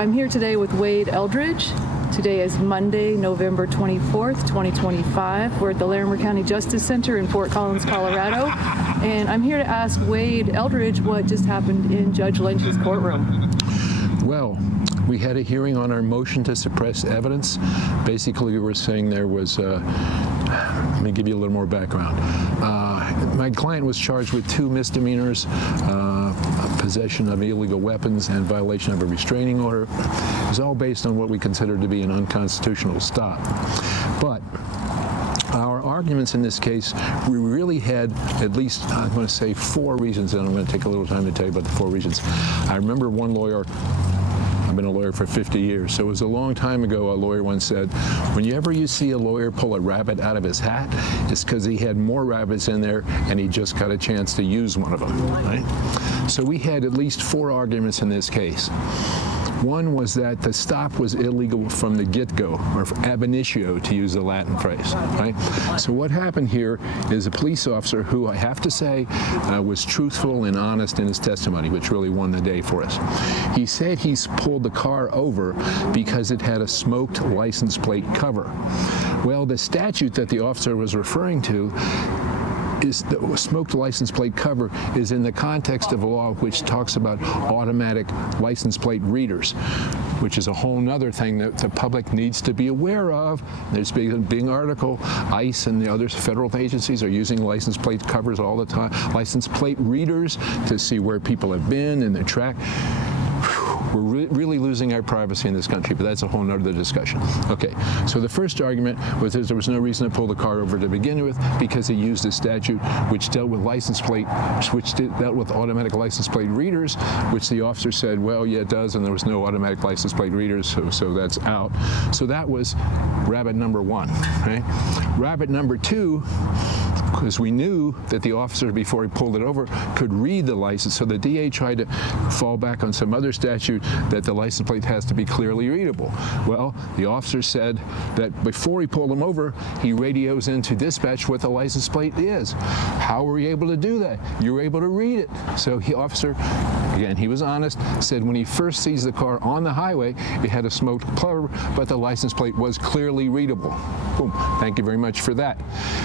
I'm here today with Wade Eldridge. Today is Monday, November 24th, 2025. We're at the Larimer County Justice Center in Fort Collins, Colorado. And I'm here to ask Wade Eldridge what just happened in Judge Lynch's courtroom. Well, we had a hearing on our motion to suppress evidence. Basically, we were saying there was, let me give you a little more background. My client was charged with 2 misdemeanors, possession of illegal weapons and violation of a restraining order. It was all based on what we considered to be an unconstitutional stop. But our arguments in this case, we really had at least, I'm going to say 4 reasons, and I'm going to take a little time to tell you about the 4 reasons. I remember one lawyer, I've been a lawyer for 50 years, so it was a long time ago, a lawyer once said, whenever you see a lawyer pull a rabbit out of his hat, it's because he had more rabbits in there and he just got a chance to use one of them, right? So we had at least 4 arguments in this case. One was that the stop was illegal from the get-go, or ab initio, to use the Latin phrase, right? So what happened here is a police officer who, I have to say, was truthful and honest in his testimony, which really won the day for us. He said he pulled the car over because it had a smoked license plate cover. Well, the statute that the officer was referring to is the smoked license plate cover is in the context of a law which talks about automatic license plate readers, which is a whole nother thing that the public needs to be aware of. There's a big article. ICE and the other federal agencies are using license plate covers all the time, license plate readers, to see where people have been and their track. We're really losing our privacy in this country, but that's a whole nother discussion. Okay, so the first argument was that there was no reason to pull the car over to begin with because he used a statute which dealt with license plate, dealt with automatic license plate readers, which the officer said, well, yeah, it does, and there was no automatic license plate readers, so that's out. So that was rabbit number 1, right? Rabbit number 2, because we knew that the officer, before he pulled it over, could read the license, so the DA tried to fall back on some other statute that the license plate has to be clearly readable. Well, the officer said that before he pulled him over, he radios into dispatch what the license plate is. How were you able to do that? You were able to read it. So the officer, again, he was honest, said when he first sees the car on the highway, it had a smoked cover, but the license plate was clearly readable. Boom. Thank you very much for that.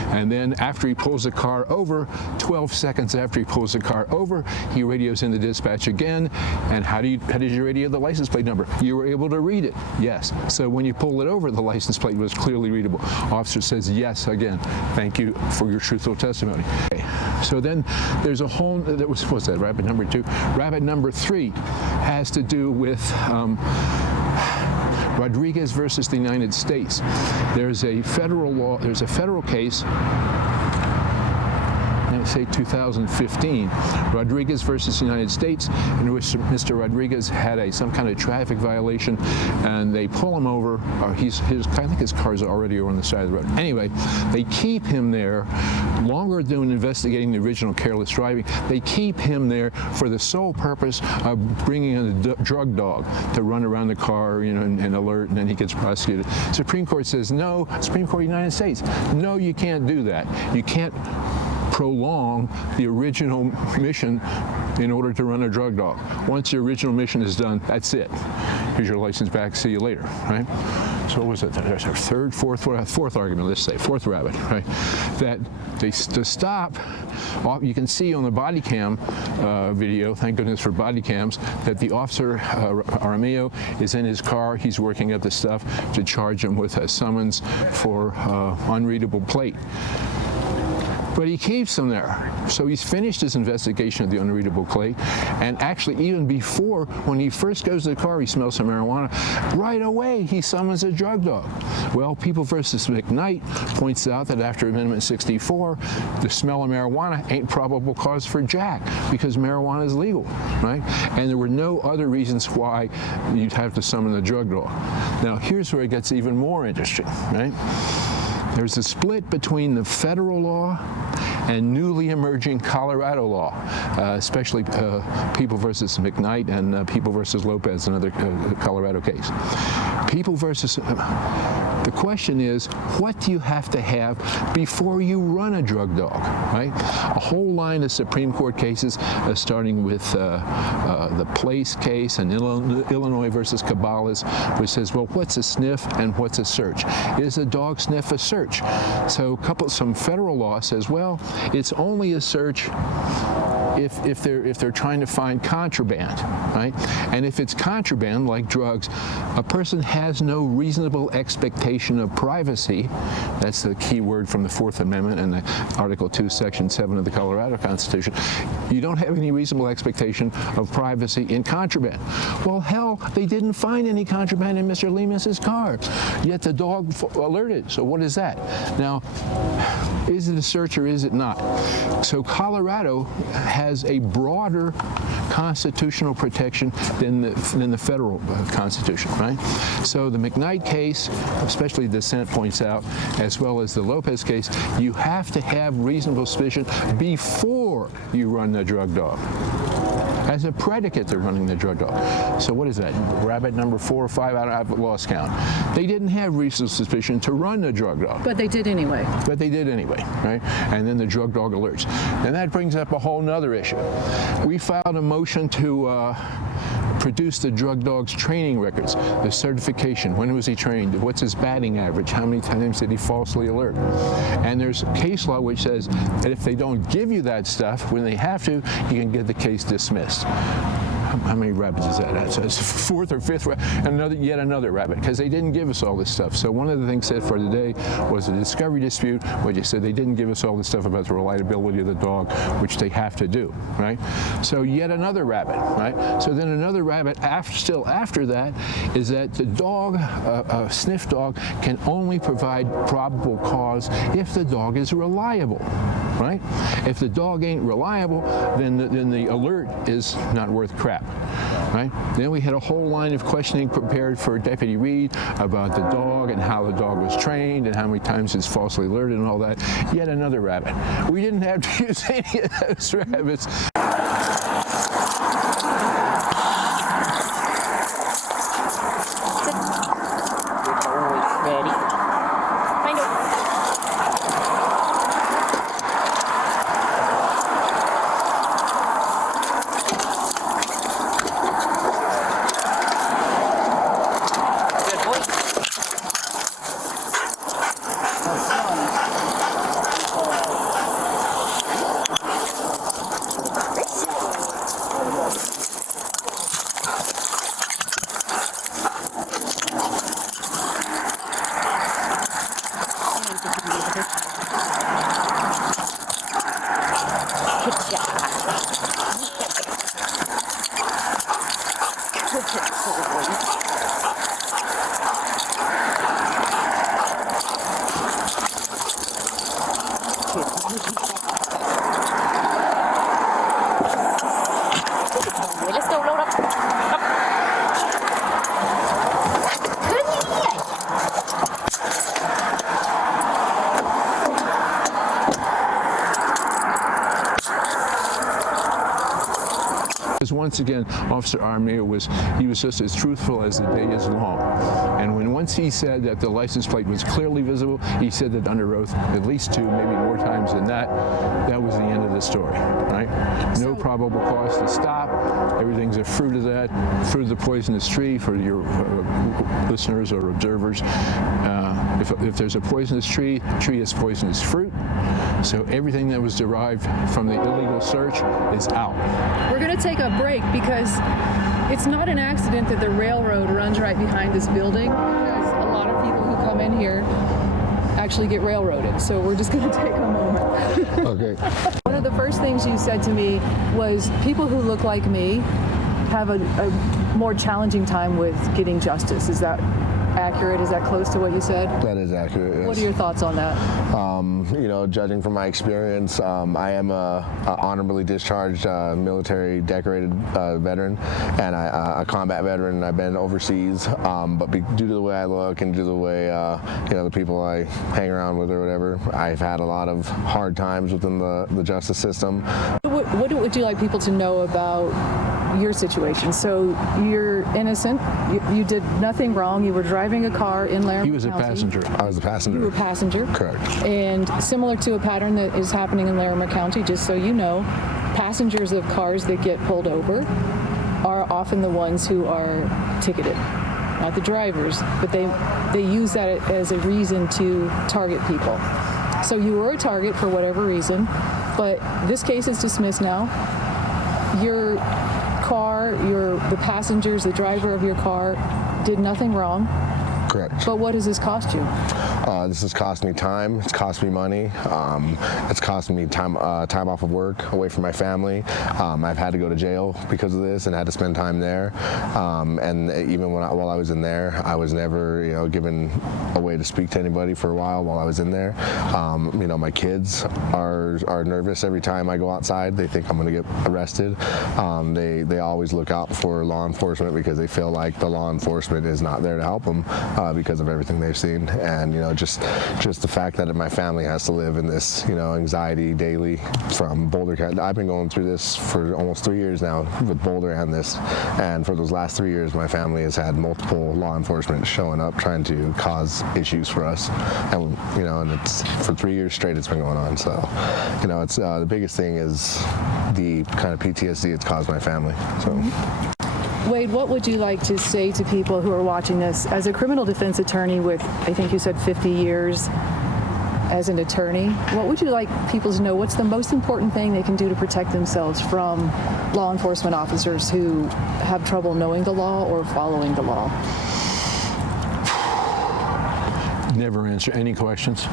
And then after he pulls the car over, 12 seconds after he pulls the car over, he radios into dispatch again. And how did you radio the license plate number? You were able to read it. Yes. So when you pull it over, the license plate was clearly readable. Officer says yes again. Thank you for your truthful testimony. Okay. So then there's a whole, what's that, rabbit number 2? Rabbit number 3 has to do with Rodriguez versus the United States. There's a federal law, there's a federal case, say 2015, Rodriguez versus the United States, in which Mr. Rodriguez had some kind of traffic violation, and they pull him over, or I think his car's already on the side of the road. Anyway, they keep him there longer than investigating the original careless driving. They keep him there for the sole purpose of bringing in a drug dog to run around the car, you know, and alert, and then he gets prosecuted. Supreme Court says no. Supreme Court of the United States, no, you can't do that. You can't prolong the original mission in order to run a drug dog. Once the original mission is done, that's it. Here's your license back, see you later, right? So what was it? There's our fourth argument, let's say, 4th rabbit, right? That to stop, you can see on the body cam video, thank goodness for body cams, that the officer, Armillo, is in his car. He's working up the stuff to charge him with a summons for unreadable plate. But he keeps him there. So he's finished his investigation of the unreadable plate, and actually even before, when he first goes to the car, he smells some marijuana. Right away, he summons a drug dog. Well, People versus McKnight points out that after Amendment 64, the smell of marijuana ain't probable cause for jack, because marijuana is legal, right? And there were no other reasons why you'd have to summon the drug dog. Now, here's where it gets even more interesting, right? There's a split between the federal law and newly emerging Colorado law, especially People versus McKnight and People versus Lopez, another Colorado case. People versus, the question is, what do you have to have before you run a drug dog, right? A whole line of Supreme Court cases, starting with the Place case and Illinois versus Cabales, which says, well, what's a sniff and what's a search? Is a dog sniff a search? So some federal law says, well, it's only a search if they're trying to find contraband, right? And if it's contraband, like drugs, a person has no reasonable expectation of privacy. That's the key word from the Fourth Amendment and the Article 2, Section 7 of the Colorado Constitution. You don't have any reasonable expectation of privacy in contraband. Well, hell, they didn't find any contraband in Mr. Lemus's car, yet the dog alerted. So what is that? Now, is it a search or is it not? So Colorado has a broader constitutional protection than the federal Constitution, right? So the McKnight case, especially the dissent points out, as well as the Lopez case, you have to have reasonable suspicion before you run the drug dog, as a predicate to running the drug dog. So what is that? Rabbit number 4 or 5? I've lost count. They didn't have reasonable suspicion to run the drug dog. But they did anyway. But they did anyway, right? And then the drug dog alerts. And that brings up a whole nother issue. We filed a motion to produce the drug dog's training records, the certification, when was he trained, what's his batting average, how many times did he falsely alert. And there's case law which says that if they don't give you that stuff, when they have to, you can get the case dismissed. How many rabbits is that? That's a fourth or fifth rabbit, yet another rabbit, because they didn't give us all this stuff. So one of the things said for today was a discovery dispute, where you said they didn't give us all this stuff about the reliability of the dog, which they have to do, right? So yet another rabbit, right? So then another rabbit, still after that, is that the dog, a sniff dog, can only provide probable cause if the dog is reliable, right? If the dog ain't reliable, then the alert is not worth crap. Right? Then we had a whole line of questioning prepared for Deputy Reed about the dog and how the dog was trained and how many times it's falsely alerted and all that. Yet another rabbit. We didn't have to use any of those rabbits. Once again, Officer Armia was just as truthful as the day is long. And once he said that the license plate was clearly visible, he said that under oath at least 2, maybe more times than that. That was the end of the story, right? No probable cause to stop. Everything's a fruit of that, fruit of the poisonous tree for your listeners or observers. If there's a poisonous tree, the tree has poisonous fruit. So everything that was derived from the illegal search is out. We're going to take a break because it's not an accident that the railroad runs right behind this building, because a lot of people who come in here actually get railroaded. So we're just going to take a moment. Okay. One of the first things you said to me was people who look like me have a more challenging time with getting justice. Is that accurate? Is that close to what you said? That is accurate, yes. What are your thoughts on that? You know, judging from my experience, I am a honorably discharged military decorated veteran, and a combat veteran. I've been overseas, but due to the way I look and due to the way you know, the people I hang around with or whatever, I've had a lot of hard times within the justice system. What would you like people to know about your situation? So you're innocent. You did nothing wrong. You were driving a car in Laramie County. He was a passenger. I was a passenger. You were a passenger. Correct. And similar to a pattern that is happening in Laramie County, just so you know, passengers of cars that get pulled over are often the ones who are ticketed, not the drivers, but they use that as a reason to target people. So you were a target for whatever reason, but this case is dismissed now. Your car, the passengers, the driver of your car did nothing wrong. Correct. But what does this cost you? This has cost me time. It's cost me money. It's cost me time off of work, away from my family. I've had to go to jail because of this and had to spend time there. And even while I was in there, I was never, you know, given a way to speak to anybody for a while I was in there. You know, my kids are nervous every time I go outside. They think I'm going to get arrested. They always look out for law enforcement because they feel like the law enforcement is not there to help them because of everything they've seen. And, you know, just the fact that my family has to live in this, you know, anxiety daily from Boulder County. I've been going through this for almost 3 years now with Boulder and this, and for those last 3 years, my family has had multiple law enforcement showing up trying to cause issues for us, and you know, and it's for 3 years straight it's been going on. So, you know, it's the biggest thing is the kind of PTSD it's caused my family. So. Wade, what would you like to say to people who are watching this? As a criminal defense attorney with, I think you said 50 years as an attorney, what would you like people to know? What's the most important thing they can do to protect themselves from law enforcement officers who have trouble knowing the law or following the law? Never answer any questions.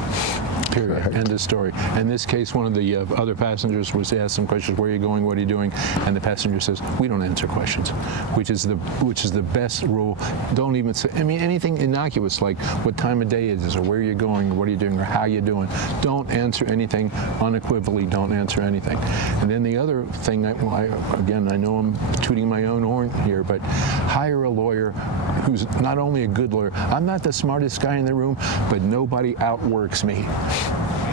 Period. End of story. In this case, one of the other passengers was asked some questions. Where are you going? What are you doing? And the passenger says, "We don't answer questions," which is the best rule. Don't even say. I mean, anything innocuous like what time of day it is, or where you're going, or what are you doing, or how you're doing. Don't answer anything unequivocally. Don't answer anything. And then the other thing, again, I know I'm tooting my own horn here, but hire a lawyer who's not only a good lawyer. I'm not the smartest guy in the room, but nobody outworks me.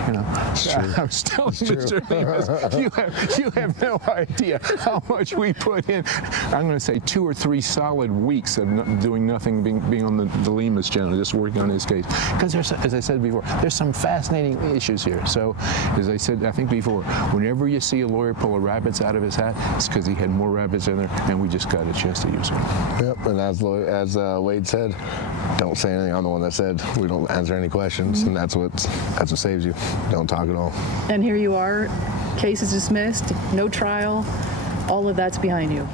You know, it's true. I'm still Mr. Lemus. You have no idea how much we put in. I'm going to say 2 or 3 solid weeks of doing nothing, being on the Lemus channel, just working on this case. Because there's, as I said before, there's some fascinating issues here. So, as I said, I think before, whenever you see a lawyer pull a rabbits out of his hat, it's because he had more rabbits in there, and we just got a chance to use them. Yep, and as Wade said, don't say anything. I'm the one that said we don't answer any questions, and that's what saves you. Don't talk at all. And here you are, case is dismissed, no trial, all of that's behind you.